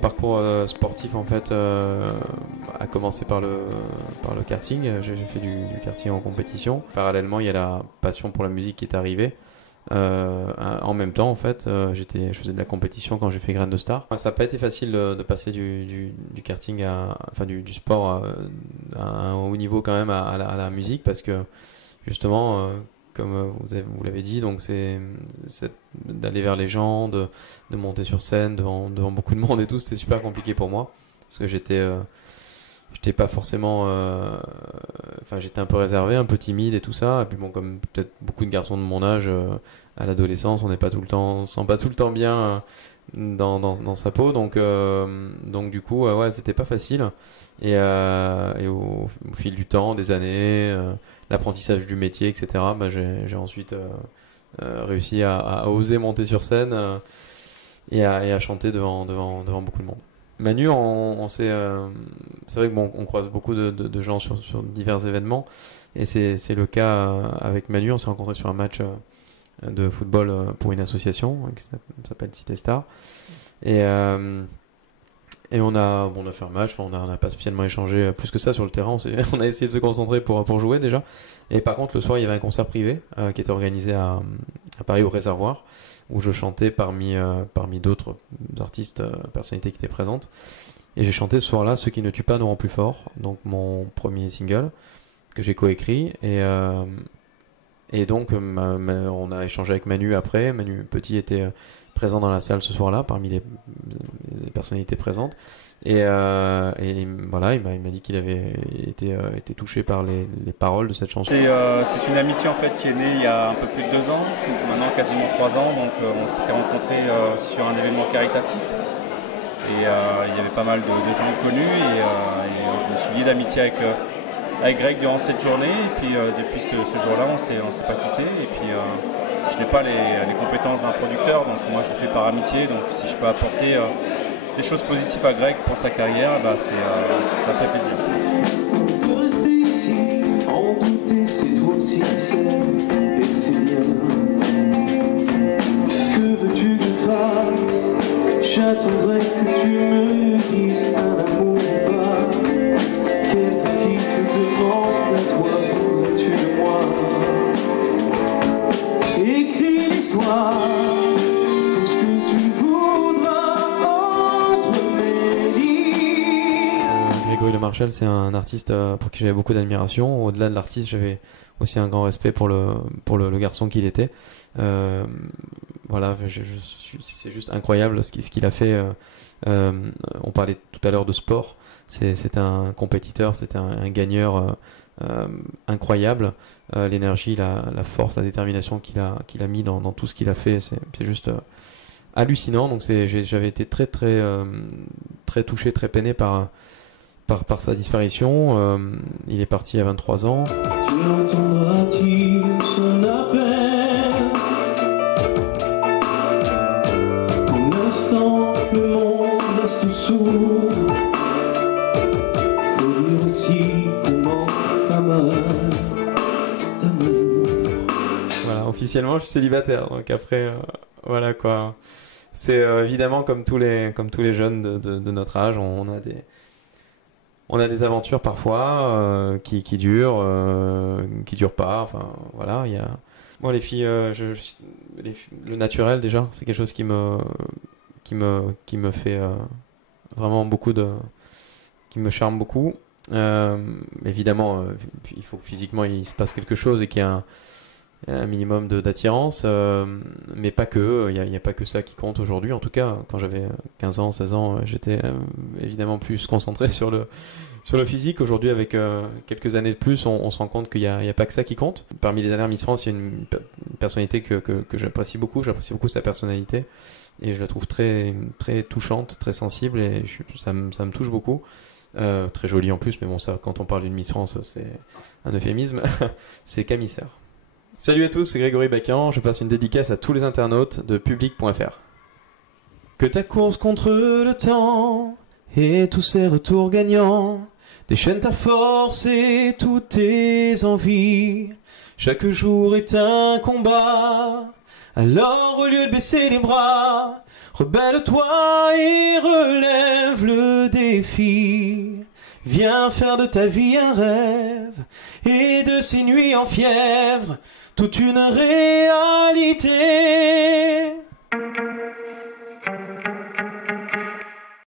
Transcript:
parcours sportif en fait a commencé par le karting. J'ai fait du karting en compétition. Parallèlement, il y a la passion pour la musique qui est arrivée. En même temps, en fait, je faisais de la compétition quand j'ai fait Graines de Star. Ça n'a pas été facile de passer du karting du sport à un haut niveau quand même à la musique, parce que justement, comme vous l'avez dit, donc c'est d'aller vers les gens, de monter sur scène devant beaucoup de monde et tout. C'était super compliqué pour moi parce que j'étais pas forcément j'étais un peu réservé, un peu timide et tout ça. Et puis bon, comme peut-être beaucoup de garçons de mon âge, à l'adolescence, on n'est pas tout le temps, sent pas tout le temps bien dans sa peau. Donc du coup, ouais, c'était pas facile. Et au fil du temps, des années, l'apprentissage du métier, etc., j'ai ensuite réussi à oser monter sur scène et à chanter devant beaucoup de monde. Manu, c'est vrai que bon, on croise beaucoup de gens sur divers événements, et c'est le cas avec Manu. On s'est rencontrés sur un match de football pour une association qui s'appelle Cité Star, et on a fait un match. On n'a pas spécialement échangé plus que ça sur le terrain. On a essayé de se concentrer pour jouer déjà. Et par contre, le soir, il y avait un concert privé qui était organisé à Paris au Réservoir, où je chantais parmi d'autres artistes, personnalités qui étaient présentes. Et j'ai chanté ce soir-là Ceux qui ne tuent pas nous rend plus fort, donc mon premier single que j'ai coécrit. Et donc on a échangé avec Manu après. Manu Petit était présent dans la salle ce soir-là parmi les personnalités présentes. Et voilà, il m'a dit qu'il avait été touché par les paroles de cette chanson. C'est une amitié en fait qui est née il y a un peu plus de 2 ans, maintenant quasiment 3 ans. Donc on s'était rencontrés sur un événement caritatif. Et il y avait pas mal de gens connus. Et je me suis lié d'amitié avec Greg durant cette journée. Et puis depuis ce jour-là, on s'est pas quitté. Et puis je n'ai pas les compétences d'un producteur, donc moi je le fais par amitié. Donc si je peux apporter des choses positives à Greg pour sa carrière, ça fait plaisir. De rester ici, en douter, c'est toi aussi qui sais, et c'est bien. Que veux-tu que je fasse? J'attendrai que tu me dises un amour ou pas. Quelqu'un qui te demande à toi, voudrais-tu de moi? Écris l'histoire. Grégory Lemarchal, c'est un artiste pour qui j'avais beaucoup d'admiration. Au-delà de l'artiste, j'avais aussi un grand respect pour le garçon qu'il était. Voilà, c'est juste incroyable ce qu'il a fait. On parlait tout à l'heure de sport. C'est un compétiteur, c'est un gagneur incroyable. L'énergie, la force, la détermination qu'il a mis dans tout ce qu'il a fait, c'est juste hallucinant. Donc j'avais été très touché, très peiné par sa disparition. Il est parti à 23 ans. Tu entendras-tu son appel? Pour l'instant, le monde reste sourd. Faut dire aussi qu'on manque pas mal d'amour. Voilà, officiellement, je suis célibataire. Donc après, voilà quoi. C'est évidemment comme tous les jeunes de notre âge, on a des aventures parfois qui durent, qui durent pas. Enfin voilà, il y a. Moi les filles, le naturel déjà, c'est quelque chose qui me fait vraiment qui me charme beaucoup. Évidemment, il faut que physiquement il se passe quelque chose et qu'il y ait un minimum d'attirance, mais pas que. Il n'y a pas que ça qui compte aujourd'hui. En tout cas, quand j'avais 15 ans, 16 ans, j'étais évidemment plus concentré sur le physique. Aujourd'hui, avec quelques années de plus, on se rend compte qu'il n'y a pas que ça qui compte. Parmi les dernières Miss France, il y a une personnalité que j'apprécie beaucoup. J'apprécie beaucoup sa personnalité et je la trouve très, très touchante, très sensible, et ça me touche beaucoup. Très jolie en plus, mais bon, ça, quand on parle d'une Miss France, c'est un euphémisme. C'est Camille Serre. Salut à tous, c'est Grégory Baccan. Je passe une dédicace à tous les internautes de Public.fr. Que ta course contre le temps et tous ces retours gagnants déchaînent ta force et toutes tes envies. Chaque jour est un combat. Alors au lieu de baisser les bras, rebelle-toi et relève défi. Viens faire de ta vie un rêve et de ces nuits en fièvre toute une réalité.